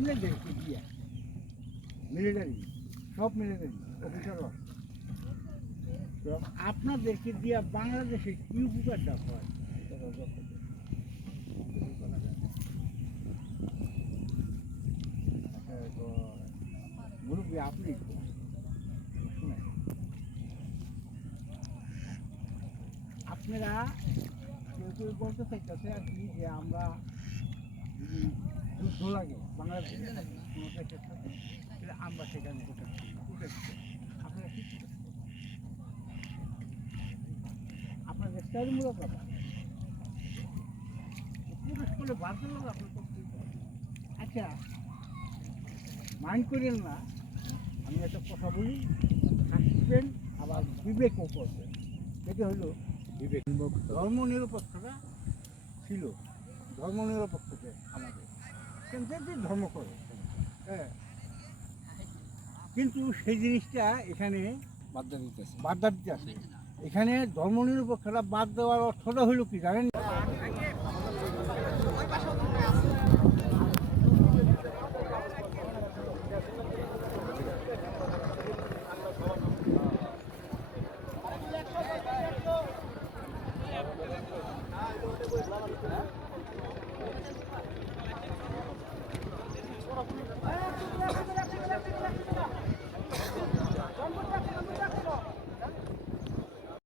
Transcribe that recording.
আপনাদেরকে দিয়ে মিলিটারি সব মিলিটারি অফিসাররা তো আপনাদেরকে দিয়ে বাংলাদেশে কি উপকারটা হয় মুরব্বী আপনি শুনেন আপনারা কেউ কেউ বলতে চাইতেছে আর কি যে আমরা যদি যুদ্ধ লাগে বাংলাদেশে কোনো দেশের সাথে তাহলে আমরা সেখানে আপনারা কি আপনার স্টাইলমূলক কথা প্রবেশ করলে বাধ্য লোক আপনার করতে আচ্ছা মাইন্ড করেন না আমি একটা কথা বলি হাসবেন আবার বিবেকও করবেন এটা হলো বিবেক ধর্ম নিরপেক্ষতা ছিল ধর্ম নিরপেক্ষতা আমাদের কিন্তু ধর্ম করে হ্যাঁ কিন্তু সেই জিনিসটা এখানে বাদ দিতে আছে এখানে ধর্ম নিরপেক্ষতা বাদ দেওয়ার অর্থটা হলো কি জানেন